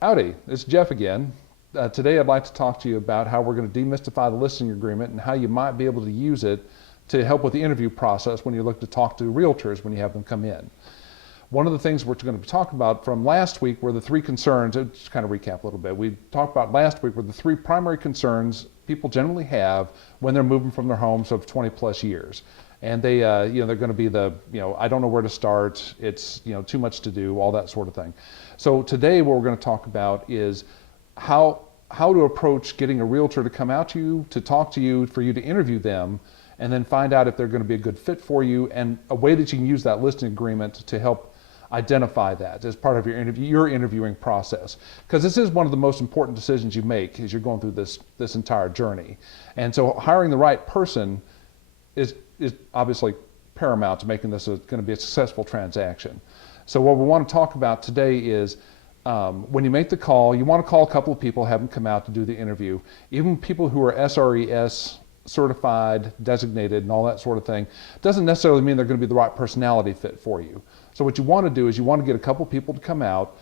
Howdy, it's Jeff again. Today I'd like to talk to you about how we're going to demystify the listing agreement and how you might be able to use it to help with the interview process when you look to talk to realtors when you have them come in. One of the things we're going to be talking about from last week were the three concerns. Just kind of recap a little bit. We talked about last week were the three primary concerns people generally have when they're moving from their homes of 20 plus years. And they, they're going to be I don't know where to start. It's, too much to do, all that sort of thing. So today what we're going to talk about is how to approach getting a realtor to come out to you, to talk to you, for you to interview them, and then find out if they're going to be a good fit for you, and a way that you can use that listing agreement to help identify that as part of your interviewing process. Because this is one of the most important decisions you make as you're going through this entire journey. And so hiring the right person is obviously paramount to making this going to be a successful transaction. So what we want to talk about today is when you make the call, you want to call a couple of people, have them come out to do the interview. Even people who are SRES certified, designated, and all that sort of thing, doesn't necessarily mean they're going to be the right personality fit for you. So what you want to do is you want to get a couple of people to come out,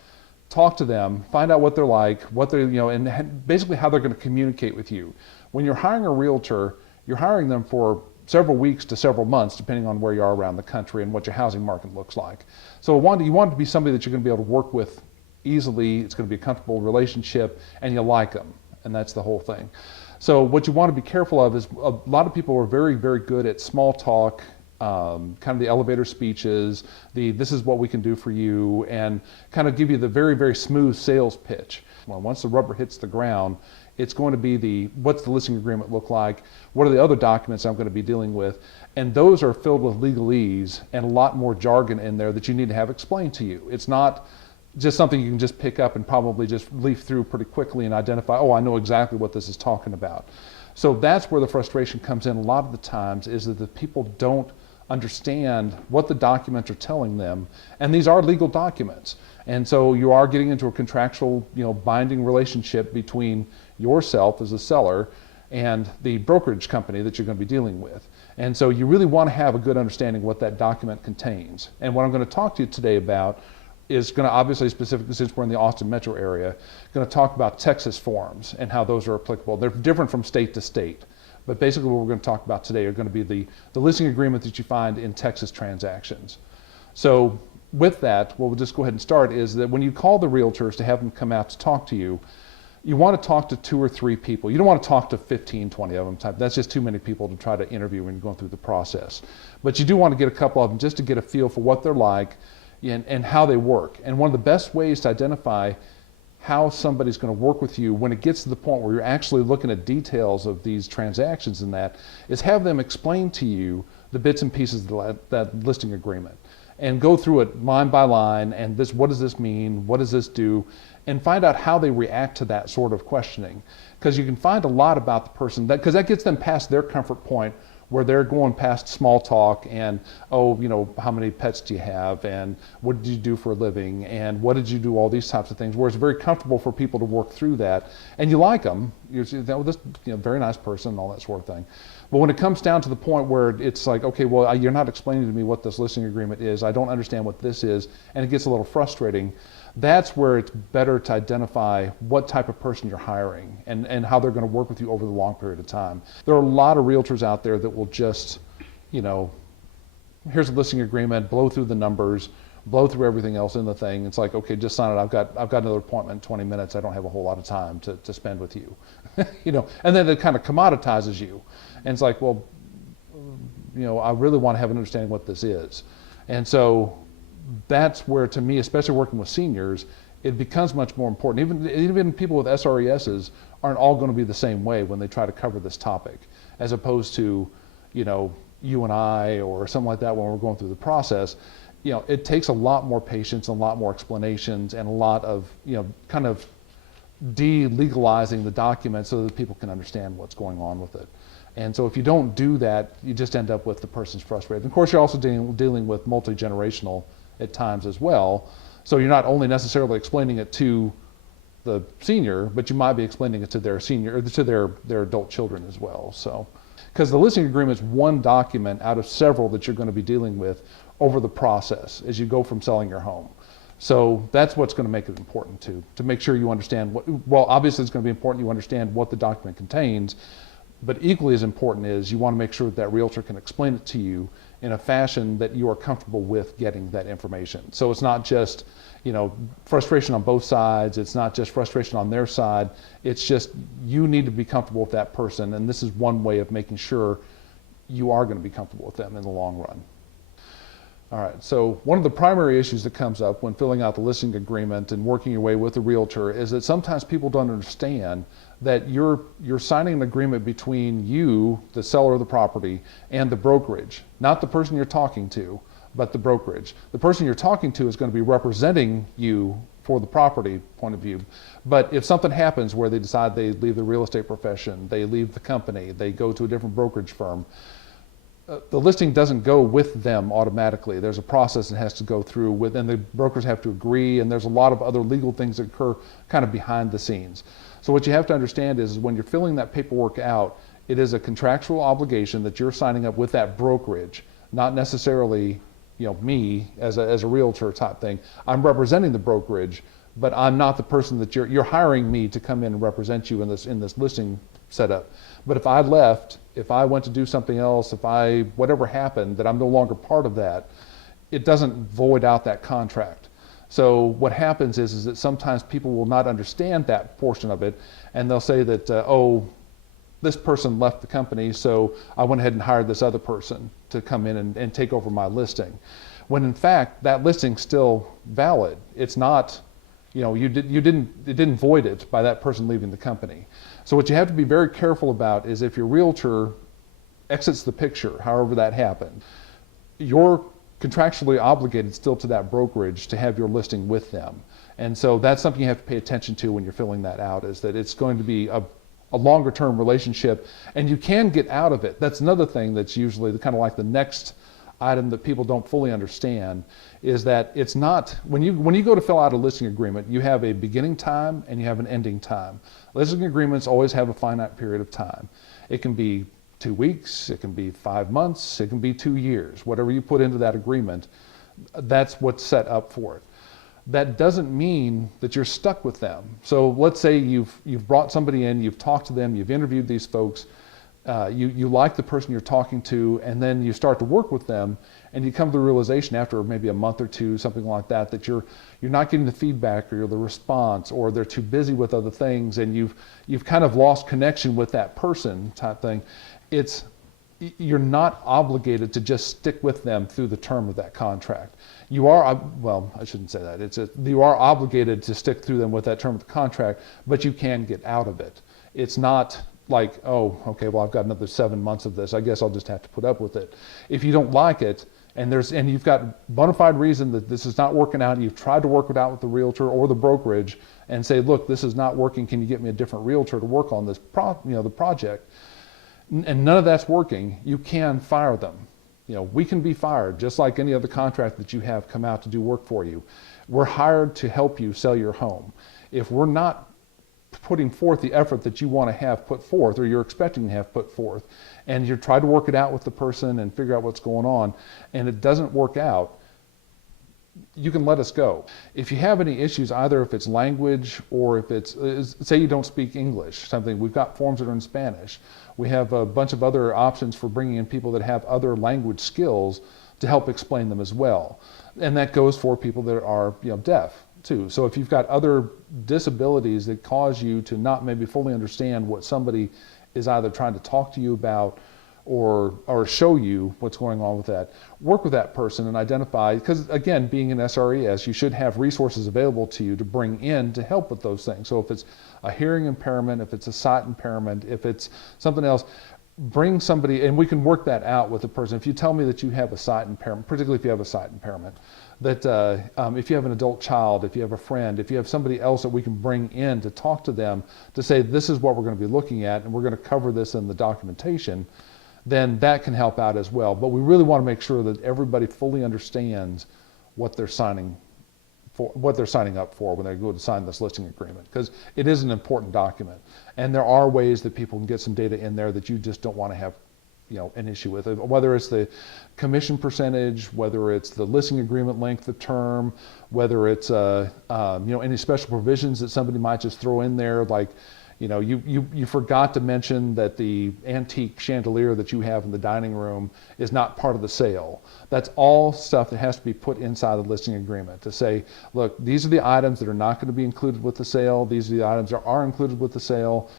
talk to them, find out what they're like, what they're, and basically how they're going to communicate with you. When you're hiring a realtor, you're hiring them for several weeks to several months, depending on where you are around the country and what your housing market looks like. So you want it to be somebody that you're going to be able to work with easily. It's going to be a comfortable relationship, and you like them, and that's the whole thing. So what you want to be careful of is a lot of people are very, very good at small talk, kind of the elevator speeches, this is what we can do for you, and kind of give you the very, very smooth sales pitch. Well, once the rubber hits the ground, it's going to be what's the listing agreement look like? What are the other documents I'm going to be dealing with? And those are filled with legalese and a lot more jargon in there that you need to have explained to you. It's not just something you can just pick up and probably just leaf through pretty quickly and identify, oh, I know exactly what this is talking about. So that's where the frustration comes in a lot of the times, is that the people don't understand what the documents are telling them. And these are legal documents. And so you are getting into a contractual, binding relationship between yourself as a seller and the brokerage company that you're going to be dealing with. And so you really want to have a good understanding of what that document contains. And what I'm going to talk to you today about is going to, obviously, specifically since we're in the Austin metro area, going to talk about Texas forms and how those are applicable. They're different from state to state. But basically what we're going to talk about today are going to be the listing agreement that you find in Texas transactions. So with that, what we'll just go ahead and start is that when you call the realtors to have them come out to talk to you, you want to talk to 2 or 3 people. You don't want to talk to 15, 20 of them. That's just too many people to try to interview when you're going through the process. But you do want to get a couple of them just to get a feel for what they're like and how they work. And one of the best ways to identify how somebody's going to work with you when it gets to the point where you're actually looking at details of these transactions and that is have them explain to you the bits and pieces of that listing agreement and go through it line by line, and what does this mean, what does this do, and find out how they react to that sort of questioning. Because you can find a lot about the person, because that gets them past their comfort point where they're going past small talk and, how many pets do you have, and what did you do for a living, and what did you do, all these types of things, where it's very comfortable for people to work through that, and you like them, this very nice person, and all that sort of thing. But when it comes down to the point where it's like, okay, well, you're not explaining to me what this listing agreement is, I don't understand what this is, and it gets a little frustrating, that's where it's better to identify what type of person you're hiring and how they're going to work with you over the long period of time. There are a lot of realtors out there that will just, here's a listing agreement, blow through the numbers, blow through everything else in the thing. It's like, okay, just sign it. I've got another appointment in 20 minutes. I don't have a whole lot of time to spend with you. And then it kind of commoditizes you. And it's like, well, I really want to have an understanding what this is. And so that's where, to me, especially working with seniors, it becomes much more important. Even people with SRESs aren't all going to be the same way when they try to cover this topic, as opposed to, you and I or something like that when we're going through the process. It takes a lot more patience, a lot more explanations, and a lot of, kind of de-legalizing the document so that people can understand what's going on with it. And so if you don't do that, you just end up with the person's frustrated. And of course, you're also dealing with multi-generational at times as well. So you're not only necessarily explaining it to the senior, but you might be explaining it to their senior, or to their adult children as well. So, because the listing agreement is one document out of several that you're going to be dealing with over the process as you go from selling your home. So that's what's going to make it important to make sure you understand well, obviously it's going to be important you understand what the document contains, but equally as important is you want to make sure that realtor can explain it to you in a fashion that you are comfortable with getting that information. So it's not just, frustration on both sides. It's not just frustration on their side. It's just you need to be comfortable with that person, and this is one way of making sure you are going to be comfortable with them in the long run. All right, so one of the primary issues that comes up when filling out the listing agreement and working your way with a realtor is that sometimes people don't understand that you're signing an agreement between you, the seller of the property, and the brokerage, not the person you're talking to, but the brokerage. The person you're talking to is going to be representing you for the property point of view. But if something happens where they decide they leave the real estate profession, they leave the company, they go to a different brokerage firm, the listing doesn't go with them automatically. There's a process it has to go through with, and the brokers have to agree, and there's a lot of other legal things that occur kind of behind the scenes. So what you have to understand is when you're filling that paperwork out, it is a contractual obligation that you're signing up with that brokerage, not necessarily me as a realtor type thing. I'm representing the brokerage, but I'm not the person that you're hiring me to come in and represent you in this listing setup. But if I left, if I went to do something else, whatever happened, that I'm no longer part of that, it doesn't void out that contract. So what happens is that sometimes people will not understand that portion of it, and they'll say that, this person left the company, so I went ahead and hired this other person to come in and take over my listing. When in fact, that listing's still valid. It's not, it didn't void it by that person leaving the company. So what you have to be very careful about is if your realtor exits the picture, however that happened, you're contractually obligated still to that brokerage to have your listing with them. And so that's something you have to pay attention to when you're filling that out, is that it's going to be a longer term relationship, and you can get out of it. That's another thing that's usually kind of like the next item that people don't fully understand, is that it's not, when you go to fill out a listing agreement, you have a beginning time and you have an ending time. Listing agreements always have a finite period of time. It can be 2 weeks, it can be 5 months, it can be 2 years. Whatever you put into that agreement, that's what's set up for it. That doesn't mean that you're stuck with them. So let's say you've brought somebody in, you've talked to them, you've interviewed these folks, you like the person you're talking to, and then you start to work with them, and you come to the realization after maybe a month or two, something like that, that you're not getting the feedback or the response, or they're too busy with other things, and you've kind of lost connection with that person type thing. You're not obligated to just stick with them through the term of that contract. You are, well, I shouldn't say that. You are obligated to stick through them with that term of the contract, but you can get out of it. It's not like, oh, okay, well, I've got another 7 months of this. I guess I'll just have to put up with it. If you don't like it, and you've got bona fide reason that this is not working out, and you've tried to work it out with the realtor or the brokerage, and say, look, this is not working. Can you get me a different realtor to work on this, the project? And none of that's working. You can fire them. We can be fired just like any other contract that you have come out to do work for you. We're hired to help you sell your home. If we're not putting forth the effort that you want to have put forth, or you're expecting to have put forth, and you try to work it out with the person and figure out what's going on, and it doesn't work out, you can let us go. If you have any issues, either if it's language or if it's, say you don't speak English, we've got forms that are in Spanish. We have a bunch of other options for bringing in people that have other language skills to help explain them as well. And that goes for people that are deaf too. So if you've got other disabilities that cause you to not maybe fully understand what somebody is either trying to talk to you about or show you what's going on with that, work with that person and identify, because again, being an SRES, you should have resources available to you to bring in to help with those things. So if it's a hearing impairment, if it's a sight impairment, if it's something else, bring somebody, and we can work that out with the person. If you tell me that you have a sight impairment, particularly if you have a sight impairment, that if you have an adult child, if you have a friend, if you have somebody else that we can bring in to talk to them to say, this is what we're going to be looking at, and we're going to cover this in the documentation, then that can help out as well. But we really want to make sure that everybody fully understands what they're signing up for when they go to sign this listing agreement, because it is an important document. And there are ways that people can get some data in there that you just don't want to have an issue with it, whether it's the commission percentage, whether it's the listing agreement length of term, whether it's any special provisions that somebody might just throw in there, like you forgot to mention that the antique chandelier that you have in the dining room is not part of the sale. That's all stuff that has to be put inside the listing agreement to say, look, these are the items that are not going to be included with the sale. These are the items that are included with the sale.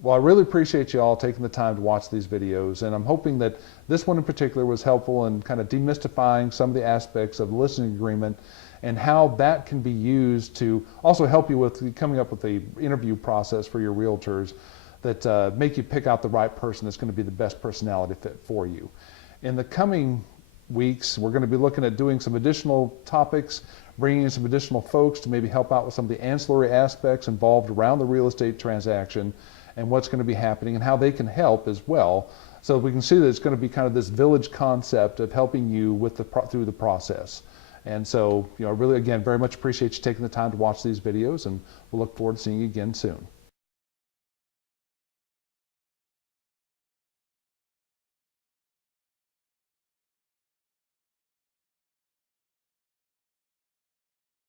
Well, I really appreciate you all taking the time to watch these videos, and I'm hoping that this one in particular was helpful in kind of demystifying some of the aspects of the listing agreement and how that can be used to also help you with coming up with the interview process for your realtors that make you pick out the right person that's going to be the best personality fit for you. In the coming weeks, we're going to be looking at doing some additional topics, bringing in some additional folks to maybe help out with some of the ancillary aspects involved around the real estate transaction and what's going to be happening and how they can help as well. So we can see that it's going to be kind of this village concept of helping you through the process. And so, I really, again, very much appreciate you taking the time to watch these videos, and we'll look forward to seeing you again soon.